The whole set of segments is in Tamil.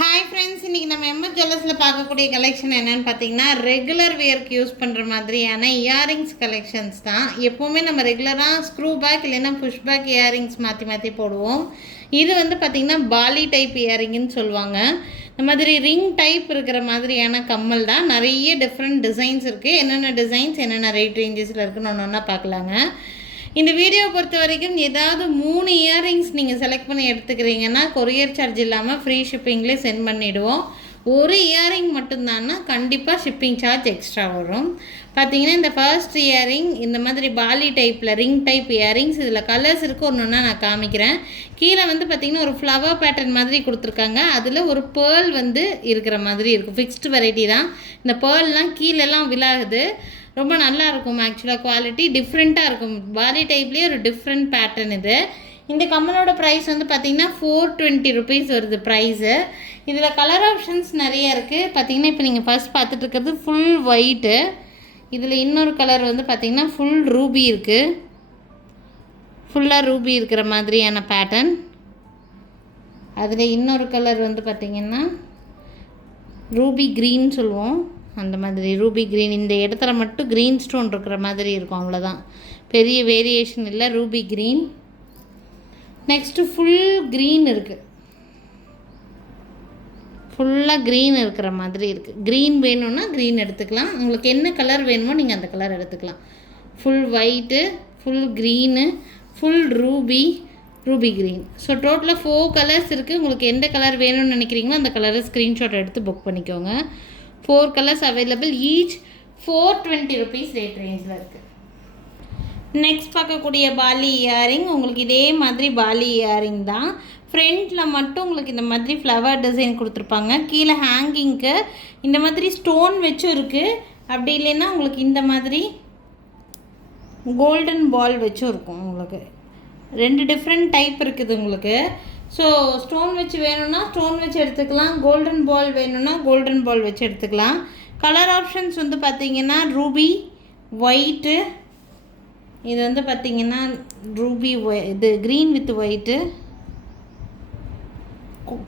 ஹாய் ஃப்ரெண்ட்ஸ், இன்றைக்கி நம்ம எம்எஸ் ஜுவல்லர்ஸில் பார்க்கக்கூடிய கலெக்ஷன் என்னென்னு பார்த்தீங்கன்னா, ரெகுலர் வேர்க்கு யூஸ் பண்ணுற மாதிரியான இயரிங்ஸ் கலெக்ஷன்ஸ் தான். எப்போவுமே நம்ம ரெகுலராக ஸ்க்ரூ பேக் இல்லைன்னா புஷ் பேக் இயரிங்ஸ் மாற்றி மாற்றி போடுவோம். இது வந்து பார்த்திங்கன்னா பாலி டைப் இயரிங்னு சொல்லுவாங்க. இந்த மாதிரி ரிங் டைப் இருக்கிற மாதிரியான கம்மல் தான். நிறைய டிஃப்ரெண்ட் டிசைன்ஸ் இருக்குது. என்னென்ன டிசைன்ஸ் என்னென்ன ரேட் ரேஞ்சஸில் இருக்குன்னு ஒன்று ஒன்றா பார்க்கலாங்க. இந்த வீடியோ பொறுத்த வரைக்கும் ஏதாவது 3 இயரிங்ஸ் நீங்கள் செலக்ட் பண்ணி எடுத்துக்கிறீங்கன்னா கொரியர் சார்ஜ் இல்லாமல் ஃப்ரீ ஷிப்பிங்லேயே சென்ட் பண்ணிவிடுவோம். ஒரு இயரிங் மட்டும்தான்னா கண்டிப்பாக ஷிப்பிங் சார்ஜ் எக்ஸ்ட்ரா வரும். பார்த்தீங்கன்னா இந்த ஃபர்ஸ்ட் இயரிங் இந்த மாதிரி பாலி டைப்பில் ரிங் டைப் இயரிங்ஸ். இதில் கலர்ஸ் இருக்குது, ஒன்று ஒன்றா நான் காமிக்கிறேன். கீழே வந்து பார்த்திங்கன்னா ஒரு ஃப்ளவர் பேட்டர்ன் மாதிரி கொடுத்துருக்காங்க. அதில் ஒரு பேர்ல் வந்து இருக்கிற மாதிரி இருக்கும். ஃபிக்ஸ்டு வெரைட்டி தான். இந்த பேர்லாம் கீழெல்லாம் விழாகுது. ரொம்ப நல்லா இருக்கும். ஆக்சுவலாக குவாலிட்டி டிஃப்ரெண்ட்டாக இருக்கும். பாலி டைப்லேயே ஒரு டிஃப்ரெண்ட் பேட்டர்ன் இது. இந்த கம்மலோட ப்ரைஸ் வந்து பார்த்திங்கன்னா 420 ருபீஸ் வருது ப்ரைஸு. இதில் கலர் ஆப்ஷன்ஸ் நிறைய இருக்குது. பார்த்திங்கன்னா இப்போ நீங்கள் ஃபர்ஸ்ட் பார்த்துட்டு இருக்கிறது ஃபுல் ஒயிட்டு. இதில் இன்னொரு கலர் வந்து பார்த்திங்கன்னா ஃபுல் ரூபி இருக்குது. ஃபுல்லாக ரூபி இருக்கிற மாதிரியான பேட்டர்ன். அதில் இன்னொரு கலர் வந்து பார்த்திங்கன்னா ரூபி க்ரீன் சொல்லுவோம். அந்த மாதிரி ரூபி க்ரீன். இந்த இடத்துல மட்டும் க்ரீன் ஸ்டோன் இருக்கிற மாதிரி இருக்கும், அவ்வளோதான். பெரிய வேரியேஷன் இல்லை. Ruby green. Next full green இருக்குது. ஃபுல்லாக க்ரீன் இருக்கிற மாதிரி இருக்குது. க்ரீன் வேணும்னா க்ரீன் எடுத்துக்கலாம். உங்களுக்கு என்ன கலர் வேணுமோ நீங்கள் அந்த கலர் எடுத்துக்கலாம். Full white, full green, full Ruby, Ruby green. So டோட்டலாக 4 கலர்ஸ் இருக்குது. உங்களுக்கு எந்த கலர் வேணும்னு நினைக்கிறீங்களோ அந்த கலரை ஸ்க்ரீன்ஷாட் எடுத்து புக் பண்ணிக்கோங்க. 4 colours available. Each 420 rupees rate ரேஞ்சில் இருக்குது. நெக்ஸ்ட் பார்க்கக்கூடிய பாலி இயரிங். உங்களுக்கு இதே மாதிரி பாலி இயரிங் தான். ஃப்ரண்ட்டில் மட்டும் உங்களுக்கு இந்த மாதிரி ஃப்ளவர் டிசைன் கொடுத்துருப்பாங்க. கீழே ஹேங்கிங்க்கு இந்த மாதிரி ஸ்டோன் வச்சும் இருக்குது. அப்படி இல்லைன்னா உங்களுக்கு இந்த மாதிரி கோல்டன் பால் வச்சும் இருக்கும். உங்களுக்கு 2 டிஃப்ரெண்ட் டைப் இருக்குது உங்களுக்கு. ஸோ ஸ்டோன் வச்சு வேணும்னா ஸ்டோன் வச்சு எடுத்துக்கலாம். கோல்டன் பால் வேணும்னா கோல்டன் பால் வச்சு எடுத்துக்கலாம். கலர் ஆப்ஷன்ஸ் வந்து பார்த்திங்கன்னா ரூபி, ஒயிட்டு, இது வந்து பார்த்திங்கன்னா ரூபி இது க்ரீன் வித் ஒயிட்டு.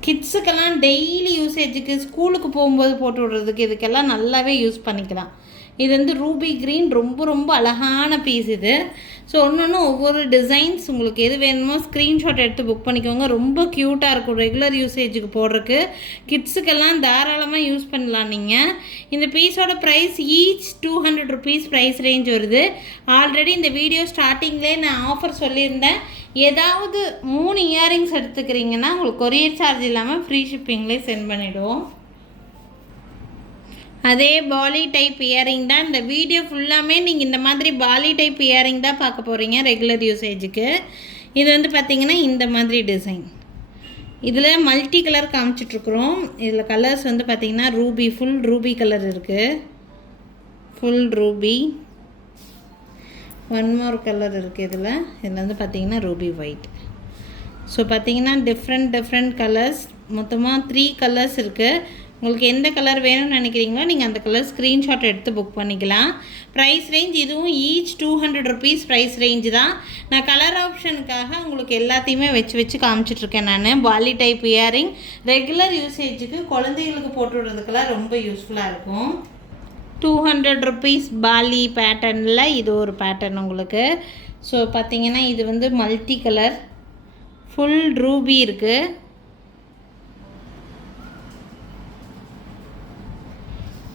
கிட்ஸுக்கெல்லாம் டெய்லி யூசேஜுக்கு ஸ்கூலுக்கு போகும்போது போட்டு விடுறதுக்கு இதுக்கெல்லாம் நல்லாவே யூஸ் பண்ணிக்கலாம். இது வந்து ரூபி க்ரீன். ரொம்ப ரொம்ப அழகான பீஸ் இது. ஸோ ஒன்று ஒவ்வொரு டிசைன்ஸ் உங்களுக்கு எது வேணுமோ ஸ்க்ரீன்ஷாட் எடுத்து புக் பண்ணிக்கோங்க. ரொம்ப க்யூட்டாக இருக்கும். ரெகுலர் யூசேஜுக்கு போடுறதுக்கு கிட்ஸுக்கெல்லாம் தாராளமாக யூஸ் பண்ணலாம் நீங்கள். இந்த பீஸோட price each 200 rupees price range வருது. ஆல்ரெடி இந்த வீடியோ ஸ்டார்டிங்லேயே நான் ஆஃபர் சொல்லியிருந்தேன். ஏதாவது 3 இயரிங்ஸ் எடுத்துக்கிறீங்கன்னா உங்களுக்கு கொரியர் சார்ஜ் இல்லாமல் ஃப்ரீ ஷிப்பிங்லேயே சென்ட் பண்ணிவிடுவோம். அதே பாலி டைப் இயரிங் தான். இந்த வீடியோ ஃபுல்லாமே நீங்கள் இந்த மாதிரி பாலி டைப் இயரிங் தான் பார்க்க போகிறீங்க ரெகுலர் யூசேஜுக்கு. இது வந்து பார்த்திங்கன்னா இந்த மாதிரி டிசைன். இதில் மல்டி கலர் காமிச்சிட்ருக்குறோம். இதில் கலர்ஸ் வந்து பார்த்திங்கன்னா ரூபி, ஃபுல் ரூபி கலர் இருக்குது. Full Ruby. One more colour இருக்குது இதில். இதில் வந்து பார்த்திங்கன்னா ரூபி ஒயிட். ஸோ பார்த்திங்கன்னா டிஃப்ரெண்ட் கலர்ஸ். மொத்தமாக 3 கலர்ஸ் இருக்குது. உங்களுக்கு எந்த கலர் வேணும்னு நினைக்கிறீங்களோ நீங்கள் அந்த கலர் ஸ்க்ரீன்ஷாட் எடுத்து புக் பண்ணிக்கலாம். ப்ரைஸ் ரேஞ்ச் இதுவும் ஈச் 200 ருபீஸ் ப்ரைஸ் ரேஞ்சு தான். நான் கலர் ஆப்ஷனுக்காக உங்களுக்கு எல்லாத்தையுமே வச்சு காமிச்சிட்ருக்கேன். நான் பாலி டைப் இயரிங் ரெகுலர் யூசேஜுக்கு குழந்தைகளுக்கு போட்டு விடுறதுக்கெல்லாம் ரொம்ப யூஸ்ஃபுல்லாக இருக்கும். 200 ருபீஸ் பாலி பேட்டர்னில் இது ஒரு பேட்டர்ன் உங்களுக்கு. ஸோ பார்த்திங்கன்னா இது வந்து மல்டி கலர். ஃபுல் ரூபி இருக்குது.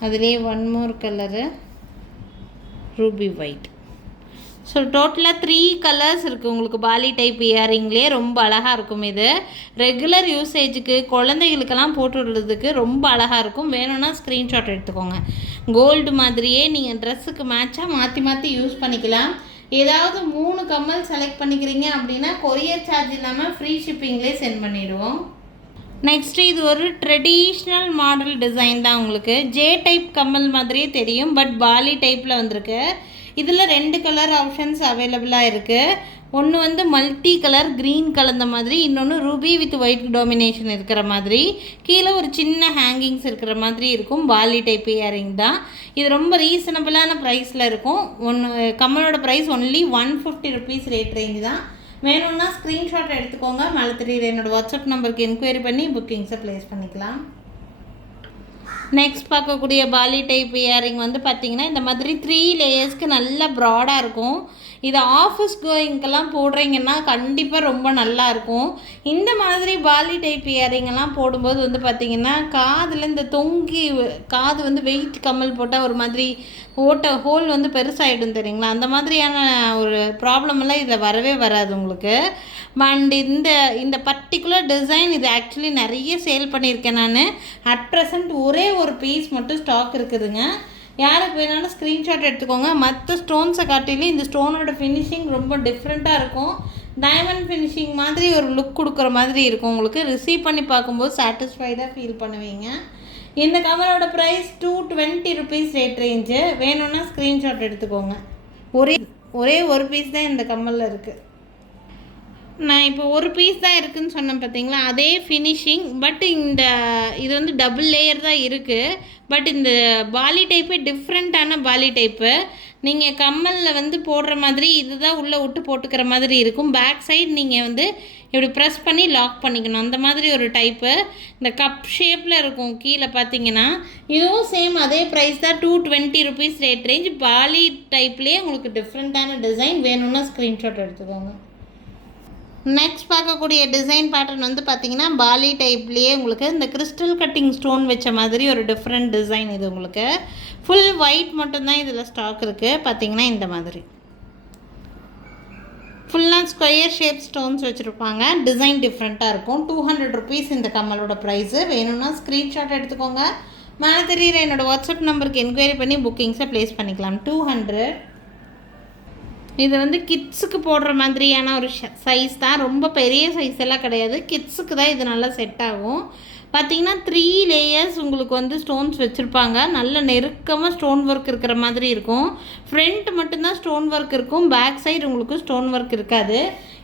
அதிலே one more colour Ruby white. So டோட்டலாக 3 கலர்ஸ் இருக்குது உங்களுக்கு பாலி டைப் இயரிங்லேயே. ரொம்ப அழகாக இருக்கும். இது ரெகுலர் யூசேஜுக்கு குழந்தைகளுக்கெல்லாம் போட்டு விடுறதுக்கு ரொம்ப அழகாக இருக்கும். வேணும்னா ஸ்க்ரீன்ஷாட் எடுத்துக்கோங்க. கோல்டு மாதிரியே நீங்கள் ட்ரெஸ்ஸுக்கு மேட்சாக மாற்றி யூஸ் பண்ணிக்கலாம். ஏதாவது 3 கம்மல் செலக்ட் பண்ணிக்கிறீங்க அப்படின்னா கொரியர் சார்ஜ் இல்லாமல் ஃப்ரீ ஷிப்பிங்லேயே சென்ட் பண்ணிவிடுவோம். நெக்ஸ்ட்டு இது ஒரு ட்ரெடிஷ்னல் மாடல் டிசைன் தான். உங்களுக்கு ஜே டைப் கம்மல் மாதிரியே தெரியும், பட் பாலி டைப்பில் வந்திருக்கு. இதில் 2 கலர் ஆப்ஷன்ஸ் அவைலபிளாக இருக்குது. ஒன்று வந்து மல்டி கலர் க்ரீன் கலந்த மாதிரி, இன்னொன்று ரூபி வித் ஒயிட் டாமினேஷன் இருக்கிற மாதிரி, கீழே ஒரு சின்ன ஹேங்கிங்ஸ் இருக்கிற மாதிரி இருக்கும். பாலி டைப் இயரிங் தான். இது ரொம்ப ரீசனபிளான ப்ரைஸில் இருக்கும். கம்மலோட price only 150 rupees rate range தான். வேணும்னா ஸ்க்ரீன்ஷாட் எடுத்துக்கோங்க. மேலே தெரியுற என்னோடய வாட்ஸ்அப் நம்பருக்கு என்கொயரி பண்ணி புக்கிங்ஸை ப்ளேஸ் பண்ணிக்கலாம். நெக்ஸ்ட் பார்க்கக்கூடிய பாலி டைப் இயரிங் வந்து பார்த்திங்கன்னா இந்த மாதிரி 3 லேயர்ஸ்க்கு நல்லா ப்ராடாக இருக்கும். இதை ஆஃபீஸ் கோயிங்கெல்லாம் போடுறீங்கன்னா கண்டிப்பாக ரொம்ப நல்லாயிருக்கும். இந்த மாதிரி பாலி டைப் இயரிங்கெல்லாம் போடும்போது வந்து பார்த்திங்கன்னா காதில் இந்த தொங்கி காது வந்து வெயிட் கம்மல் போட்டால் ஒரு மாதிரி ஹோல் வந்து பெருசாகிடும் தெரியுங்களா. அந்த மாதிரியான ஒரு ப்ராப்ளமெல்லாம் இதில் வரவே வராது உங்களுக்கு. அண்ட் இந்த பர்டிகுலர் டிசைன் இது ஆக்சுவலி நிறைய சேல் பண்ணியிருக்கேன் நான். அட் ப்ரெசண்ட் ஒரே ஒரு பீஸ் மட்டும் ஸ்டாக் இருக்குதுங்க. யாருக்கு வேணாலும் ஸ்க்ரீன்ஷாட் எடுத்துக்கோங்க. மற்ற ஸ்டோன்ஸை காட்டிலும் இந்த ஸ்டோனோட ஃபினிஷிங் ரொம்ப டிஃப்ரெண்ட்டாக இருக்கும். டைமண்ட் ஃபினிஷிங் மாதிரி ஒரு லுக் கொடுக்குற மாதிரி இருக்கும். உங்களுக்கு ரிசீவ் பண்ணி பார்க்கும்போது சாட்டிஸ்ஃபைடாக ஃபீல் பண்ணுவீங்க. இந்த கவரோட ப்ரைஸ் 220 ருபீஸ் ரேட் ரேஞ்சு. வேணும்னா ஸ்க்ரீன்ஷாட் எடுத்துக்கோங்க. ஒரே ஒரு பீஸ் தான் இந்த கம்மலில் இருக்குது. நான் இப்போ ஒரு பீஸ் தான் இருக்குதுன்னு சொன்னேன் பார்த்தீங்களா, அதே ஃபினிஷிங். பட் இது வந்து டபுள் லேயர் தான் இருக்குது. பட் இந்த பாலி டைப்பு டிஃப்ரெண்ட்டான பாலி டைப்பு. நீங்கள் கம்மலில் வந்து போடுற மாதிரி இதுதான் உள்ளே விட்டு போட்டுக்கிற மாதிரி இருக்கும். பேக் சைடு நீங்கள் வந்து இப்படி ப்ரெஸ் பண்ணி லாக் பண்ணிக்கணும். அந்த மாதிரி ஒரு டைப்பு. இந்த கப் ஷேப்பில் இருக்கும் கீழே பார்த்தீங்கன்னா. இதுவும் சேம் அதே ப்ரைஸ் தான், 220 ருபீஸ் ரேட் ரேஞ்ச். பாலி டைப்லேயே உங்களுக்கு டிஃப்ரெண்ட்டான டிசைன். வேணும்னா ஸ்க்ரீன்ஷாட் எடுத்துக்கோங்க. நெக்ஸ்ட் பார்க்கக்கூடிய டிசைன் பேட்டர்ன் வந்து பார்த்திங்கன்னா பாலி டைப்லேயே உங்களுக்கு இந்த கிறிஸ்டல் கட்டிங் ஸ்டோன் வச்ச மாதிரி ஒரு டிஃப்ரெண்ட் டிசைன். இது உங்களுக்கு ஃபுல் ஒயிட் மட்டும்தான் இதில் ஸ்டாக் இருக்குது. பார்த்திங்கன்னா இந்த மாதிரி ஃபுல்லாக ஸ்கொயர் ஷேப் ஸ்டோன்ஸ் வச்சுருப்பாங்க. டிசைன் டிஃப்ரெண்ட்டாக இருக்கும். 200 ருபீஸ் இந்த கம்மலோட ப்ரைஸு. வேணும்னா ஸ்க்ரீன்ஷாட் எடுத்துக்கோங்க. மேலே தெரியுற என்னோடய வாட்ஸ்அப் நம்பருக்கு என்கொயரி பண்ணி புக்கிங்ஸை ப்ளேஸ் பண்ணிக்கலாம். 200. இது வந்து கிட்ஸுக்கு போடுற மாதிரியான ஒரு சைஸ் தான். ரொம்ப பெரிய சைஸ் எல்லாம் கிடையாது. கிட்ஸுக்கு தான் இது நல்லா செட் ஆகும். பார்த்திங்கன்னா 3 லேயர்ஸ் உங்களுக்கு வந்து ஸ்டோன்ஸ் வச்சுருப்பாங்க. நல்ல நெருக்கமாக ஸ்டோன் ஒர்க் இருக்கிற மாதிரி இருக்கும். ஃப்ரண்ட் மட்டும்தான் ஸ்டோன் ஒர்க் இருக்கும். பேக் சைடு உங்களுக்கு ஸ்டோன் ஒர்க் இருக்காது.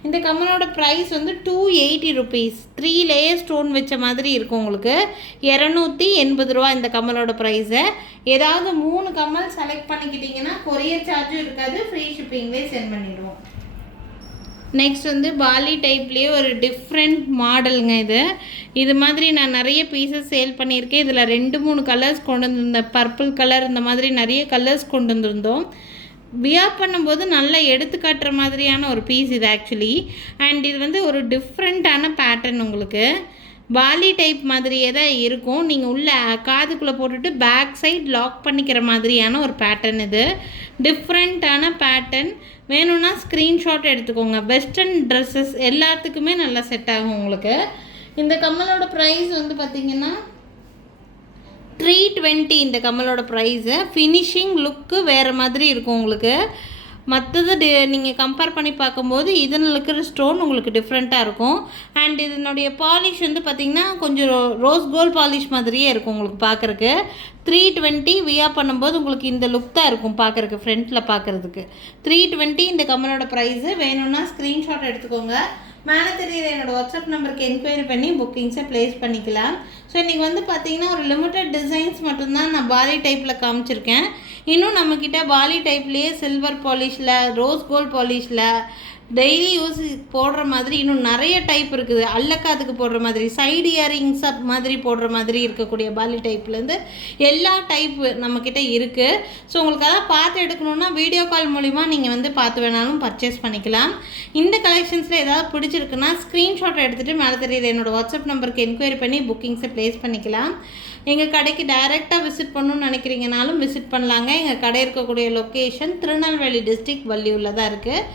இந்த கம்மலோட ப்ரைஸ் வந்து 280 ருபீஸ். 3 லேயர் ஸ்டோன் வச்ச மாதிரி இருக்கும் உங்களுக்கு. 280 ரூபா இந்த கம்மலோட ப்ரைஸு. ஏதாவது 3 கம்மல் செலக்ட் பண்ணிக்கிட்டிங்கன்னா கொரியர் சார்ஜும் இருக்காது. ஃப்ரீ ஷிப்பிங்லேயே சென்ட் பண்ணிவிடுவோம். நெக்ஸ்ட் வந்து பாலி டைப்லேயே ஒரு டிஃப்ரெண்ட் மாடலுங்க. இது மாதிரி நான் நிறைய பீசஸ் சேல் பண்ணியிருக்கேன். இதில் 2-3 கலர்ஸ் கொண்டு வந்திருந்தேன். பர்பிள் கலர் இந்த மாதிரி நிறைய கலர்ஸ் கொண்டு வந்திருந்தோம். வியர் பண்ணும்போது நல்லா எடுத்துக்காட்டுற மாதிரியான ஒரு பீஸ் இது ஆக்சுவலி. அண்ட் இது வந்து ஒரு டிஃப்ரெண்ட்டான பேட்டர்ன். உங்களுக்கு பாலி டைப் மாதிரியே தான் இருக்கும். நீங்கள் உள்ள காதுக்குள்ளே போட்டுட்டு பேக் சைட் லாக் பண்ணிக்கிற மாதிரியான ஒரு பேட்டர்ன். இது டிஃப்ரெண்ட்டான பேட்டர்ன். வேணும்னா ஸ்க்ரீன்ஷாட் எடுத்துக்கோங்க. வெஸ்டர்ன் ட்ரெஸ்ஸஸ் எல்லாத்துக்குமே நல்லா செட் ஆகும் உங்களுக்கு. இந்த கம்மலோட ப்ரைஸ் வந்து பார்த்திங்கன்னா 320 இந்த கம்மலோட ப்ரைஸு. ஃபினிஷிங் லுக்கு வேறு மாதிரி இருக்கும் உங்களுக்கு. மற்றது நீங்கள் கம்பேர் பண்ணி பார்க்கும்போது இதில் இருக்கிற ஸ்டோன் உங்களுக்கு டிஃப்ரெண்ட்டாக இருக்கும். அண்ட் இதனுடைய பாலிஷ் வந்து பார்த்திங்கன்னா கொஞ்சம் ரோஸ் கோல்ட் பாலிஷ் மாதிரியே இருக்கும் உங்களுக்கு பார்க்குறக்கு. 320 வியர் பண்ணும்போது உங்களுக்கு இந்த லுக் தான் இருக்கும் பார்க்குறக்கு. ஃப்ரண்ட்டில் பார்க்குறதுக்கு 320 இந்த கம்மலோட ப்ரைஸு. வேணும்னா ஸ்க்ரீன்ஷாட் எடுத்துக்கோங்க. மேலே தெரியுற என்னோடய வாட்ஸ்அப் நம்பருக்கு என்கொயரி பண்ணி புக்கிங்ஸை ப்ளேஸ் பண்ணிக்கலாம். ஸோ இன்றைக்கி வந்து பார்த்திங்கன்னா ஒரு லிமிட்டட் டிசைன்ஸ் மட்டும்தான் நான் பாலி டைப்பில் காமிச்சிருக்கேன். இன்னும் நம்மக்கிட்ட பாலி டைப்லேயே சில்வர் பாலிஷில், ரோஸ் கோல்ட் பாலிஷில், டெய்லி யூஸ் போடுற மாதிரி இன்னும் நிறைய டைப் இருக்குது. அல்லக்காதுக்கு போடுற மாதிரி, சைடு இயரிங்ஸ் மாதிரி போடுற மாதிரி இருக்கக்கூடிய பாலி டைப்லேருந்து எல்லா டைப்பு நம்மக்கிட்ட இருக்குது. ஸோ உங்களுக்கு அதான் பார்த்து எடுக்கணுன்னா வீடியோ கால் மூலிமா நீங்கள் வந்து பார்த்து வேணாலும் பர்ச்சேஸ் பண்ணிக்கலாம். இந்த கலெக்ஷன்ஸில் ஏதாவது பிடிச்சிருக்குன்னா ஸ்க்ரீன்ஷாட் எடுத்துகிட்டு மேலே தெரியுது என்னோடய வாட்ஸ்அப் நம்பருக்கு என்கொயரி பண்ணி புக்கிங்ஸை ப்ளேஸ் பண்ணிக்கலாம். எங்கள் கடைக்கு டைரெக்டாக விசிட் பண்ணணும்னு நினைக்கிறீங்கனாலும் விசிட் பண்ணலாங்க. எங்கள் கடை இருக்கக்கூடிய லொக்கேஷன் திருநெல்வேலி டிஸ்ட்ரிக்ட் வள்ளியூரில் தான் இருக்குது.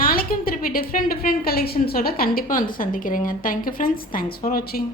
நாளைக்கும் திருப்பி டிஃப்ரெண்ட் கலெக்ஷன்ஸோட கண்டிப்பாக வந்து சந்திக்கிறேங்க. Thank you friends. தேங்க்ஸ் ஃபார் வாட்சிங்.